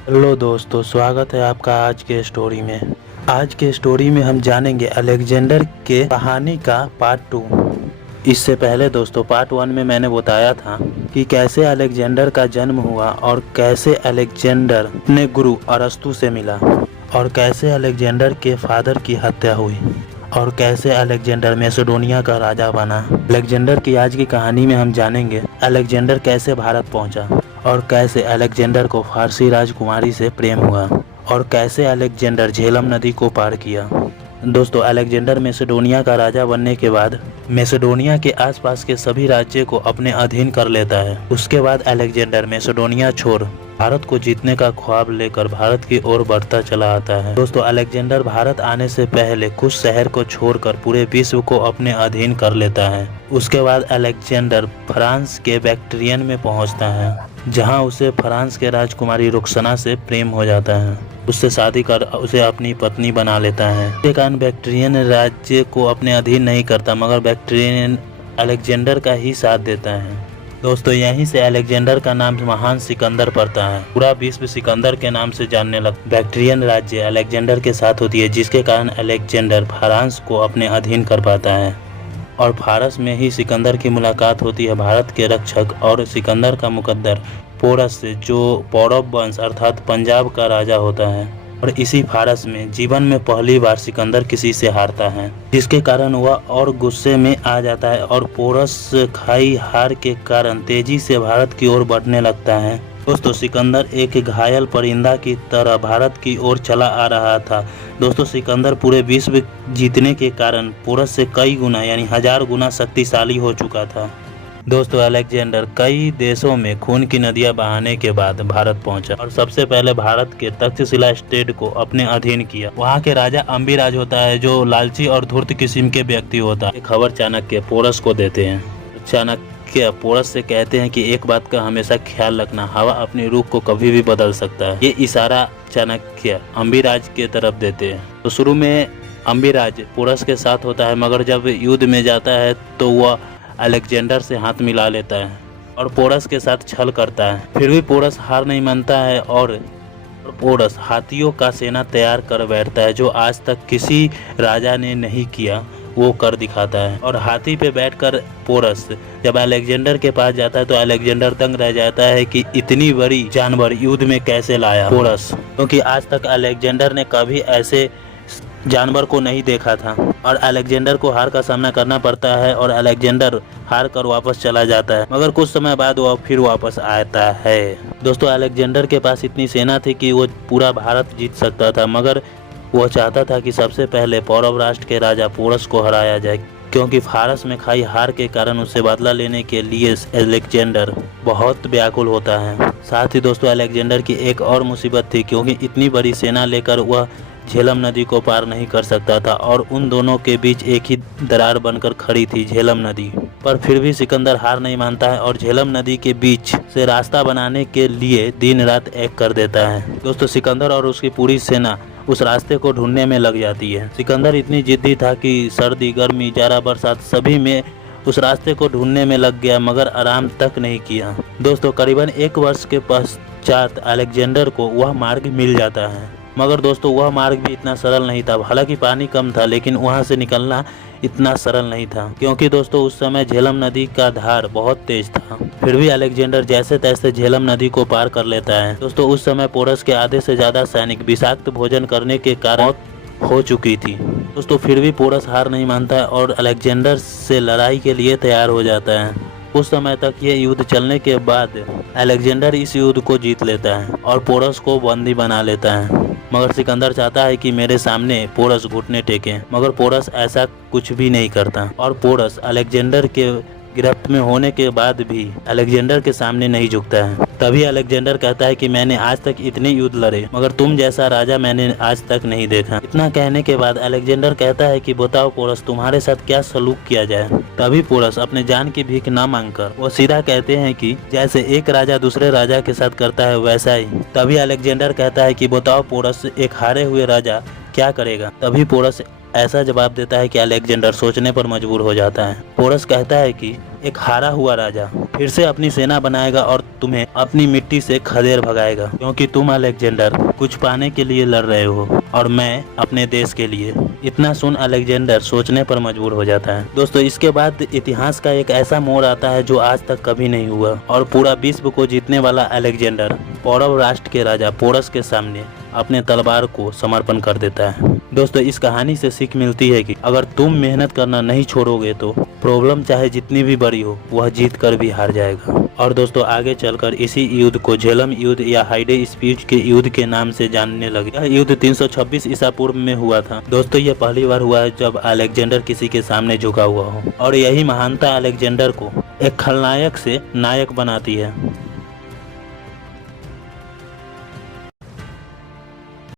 Hello दोस्तों, स्वागत है आपका आज के स्टोरी में। आज के स्टोरी में हम जानेंगे अलेक्जेंडर के कहानी का पार्ट 2। इससे पहले दोस्तों पार्ट 1 में मैंने बताया था कि कैसे अलेक्जेंडर का जन्म हुआ और कैसे अलेक्जेंडर अपने गुरु अरस्तु से मिला और कैसे अलेक्जेंडर के फादर की हत्या हुई और कैसे अलेक्जेंडर मैसेडोनिया का राजा बना। अलेक्जेंडर की आज की कहानी में हम जानेंगे अलेक्जेंडर कैसे भारत पहुंचा और कैसे अलेक्जेंडर को फारसी राजकुमारी से प्रेम हुआ और कैसे अलेक्जेंडर झेलम नदी को पार किया। दोस्तों अलेक्जेंडर मैसेडोनिया का राजा बनने के बाद मैसेडोनिया के आसपास के सभी राज्य को अपने अधीन कर लेता है। उसके बाद अलेक्जेंडर मैसेडोनिया छोड़ भारत को जीतने का ख्वाब लेकर भारत की ओर बढ़ता चला आता है। दोस्तों अलेक्जेंडर भारत आने से पहले कुछ शहर को छोड़कर पूरे विश्व को अपने अधीन कर लेता है। उसके बाद अलेक्जेंडर फ्रांस के बैक्ट्रियन में पहुंचता है, जहां उसे फ्रांस के राजकुमारी रुक्सना से प्रेम हो जाता है। उससे शादी कर उसे अपनी पत्नी बना लेता है। इसके कारण बैक्ट्रियन राज्य को अपने अधीन नहीं करता, मगर बैक्ट्रियन अलेक्जेंडर का ही साथ देता है। दोस्तों यहीं से अलेक्जेंडर का नाम महान सिकंदर पड़ता है। पूरा विश्व सिकंदर के नाम से जानने लगता। बैक्ट्रियन राज्य अलेक्जेंडर के साथ होती है, जिसके कारण अलेक्जेंडर फ्रांस को अपने अधीन कर पाता है और फारस में ही सिकंदर की मुलाकात होती है भारत के रक्षक और सिकंदर का मुकद्दर पोरस से, जो पौरव वंश अर्थात पंजाब का राजा होता है। और इसी फारस में जीवन में पहली बार सिकंदर किसी से हारता है, जिसके कारण वह और गुस्से में आ जाता है और पोरस खाई हार के कारण तेजी से भारत की ओर बढ़ने लगता है। दोस्तों सिकंदर एक घायल परिंदा की तरह भारत की ओर चला आ रहा था। दोस्तों सिकंदर पूरे विश्व जीतने के कारण पोरस से कई गुना यानी 1000 गुना शक्तिशाली हो चुका था। दोस्तों अलेक्जेंडर कई देशों में खून की नदियां बहाने के बाद भारत पहुंचा और सबसे पहले भारत के तक्षशिला स्टेट को अपने अधीन किया। वहां के राजा अम्बिराज होता है, जो लालची और धूर्त किस्म के व्यक्ति होता है। खबर चाणक्य पोरस को देते हैं। चाणक्य पोरस से कहते हैं कि एक बात का हमेशा ख्याल रखना, हवा अपनी रुख को कभी भी बदल सकता है। ये इशारा चाणक्य अम्बिराज के तरफ देते हैं। तो शुरू में अम्बिराज पोरस के साथ होता है, मगर जब युद्ध में जाता है तो वह अलेक्जेंडर से हाथ मिला लेता है और पोरस के साथ छल करता है। फिर भी पोरस हार नहीं मानता है और पोरस हाथियों का सेना तैयार कर बैठता है, जो आज तक किसी राजा ने नहीं किया वो कर दिखाता है। और हाथी पे बैठकर पोरस जब अलेक्जेंडर के पास जाता है तो अलेक्जेंडर दंग रह जाता है कि इतनी बड़ी जानवर युद्ध में कैसे लाया पोरस, क्योंकि आज तक अलेक्जेंडर ने कभी ऐसे जानवर को नहीं देखा था। और अलेक्जेंडर को हार का सामना करना पड़ता है और अलेक्जेंडर हार कर वापस चला जाता है, मगर कुछ समय बाद वह फिर वापस आता है। दोस्तों अलेक्जेंडर के पास इतनी सेना थी कि वो पूरा भारत जीत सकता था, मगर वह चाहता था कि सबसे पहले पौरव राष्ट्र के राजा पोरस को हराया जाए, क्योंकि फारस में खाई हार के कारण उससे बदला लेने के लिए अलेक्जेंडर बहुत व्याकुल होता है। साथ ही दोस्तों अलेक्जेंडर की एक और मुसीबत थी, क्योंकि इतनी बड़ी सेना लेकर वह झेलम नदी को पार नहीं कर सकता था और उन दोनों के बीच एक ही दरार बनकर खड़ी थी, झेलम नदी। पर फिर भी सिकंदर हार नहीं मानता है और झेलम नदी के बीच से रास्ता बनाने के लिए दिन रात एक कर देता है। दोस्तों सिकंदर और उसकी पूरी सेना उस रास्ते को ढूंढने में लग जाती है। सिकंदर इतनी जिद्दी था कि सर्दी गर्मी जाड़ा बरसात सभी में उस रास्ते को ढूंढने में लग गया, मगर आराम तक नहीं किया। दोस्तों करीबन 1 वर्ष के पश्चात अलेक्जेंडर को वह मार्ग मिल जाता है, मगर दोस्तों वह मार्ग भी इतना सरल नहीं था। हालांकि पानी कम था, लेकिन वहां से निकलना इतना सरल नहीं था, क्योंकि दोस्तों उस समय झेलम नदी का धार बहुत तेज था। फिर भी अलेक्जेंडर जैसे तैसे झेलम नदी को पार कर लेता है। दोस्तों उस समय पोरस के आधे से ज्यादा सैनिक विषाक्त भोजन करने के कारण मौत हो चुकी थी। दोस्तों फिर भी पोरस हार नहीं मानता है और अलेक्जेंडर से लड़ाई के लिए तैयार हो जाता है। कुछ समय तक ये युद्ध चलने के बाद अलेक्जेंडर इस युद्ध को जीत लेता है और पोरस को बंदी बना लेता है, मगर सिकंदर चाहता है कि मेरे सामने पोरस घुटने टेके, मगर पोरस ऐसा कुछ भी नहीं करता और पोरस अलेक्जेंडर के गिरफ्त में होने के बाद भी अलेक्जेंडर के सामने नहीं झुकता है। तभी अलेक्जेंडर कहता है कि मैंने आज तक इतने युद्ध लड़े, मगर तुम जैसा राजा मैंने आज तक नहीं देखा। इतना कहने के बाद अलेक्जेंडर कहता है कि बताओ पोरस, तुम्हारे साथ क्या सलूक किया जाए। तभी पोरस अपने जान की भीख न मांगकर वो सीधा कहते हैं कि जैसे एक राजा दूसरे राजा के साथ करता है वैसा ही। तभी अलेक्जेंडर कहता है कि बताओ पोरस, एक हारे हुए राजा क्या करेगा। तभी पोरस ऐसा जवाब देता है कि अलेक्जेंडर सोचने पर मजबूर हो जाता है। पोरस कहता है कि एक हारा हुआ राजा फिर से अपनी सेना बनाएगा और तुम्हें अपनी मिट्टी से खदेड़ भगाएगा, क्योंकि तुम अलेक्जेंडर कुछ पाने के लिए लड़ रहे हो और मैं अपने देश के लिए। इतना सुन अलेक्जेंडर सोचने पर मजबूर हो जाता है। दोस्तों, इसके बाद इतिहास का एक ऐसा मोड़ आता है जो आज तक कभी नहीं हुआ और पूरा विश्व को जीतने वाला अलेक्जेंडर पौरव राष्ट्र के राजा पोरस के सामने अपने तलवार को समर्पण कर देता है। दोस्तों, इस कहानी से सीख मिलती है कि अगर तुम मेहनत करना नहीं छोड़ोगे तो प्रॉब्लम चाहे जितनी भी बड़ी हो वह जीत कर भी हार जाएगा। और दोस्तों, आगे चलकर इसी युद्ध को झेलम युद्ध या हाइडे स्पीच के युद्ध के नाम से जानने लगे। यह युद्ध 326 ईसा पूर्व में हुआ था। दोस्तों, यह पहली बार हुआ है जब अलेक्जेंडर किसी के सामने झुका हुआ हो और यही महानता अलेक्जेंडर को एक खलनायक से नायक बनाती है।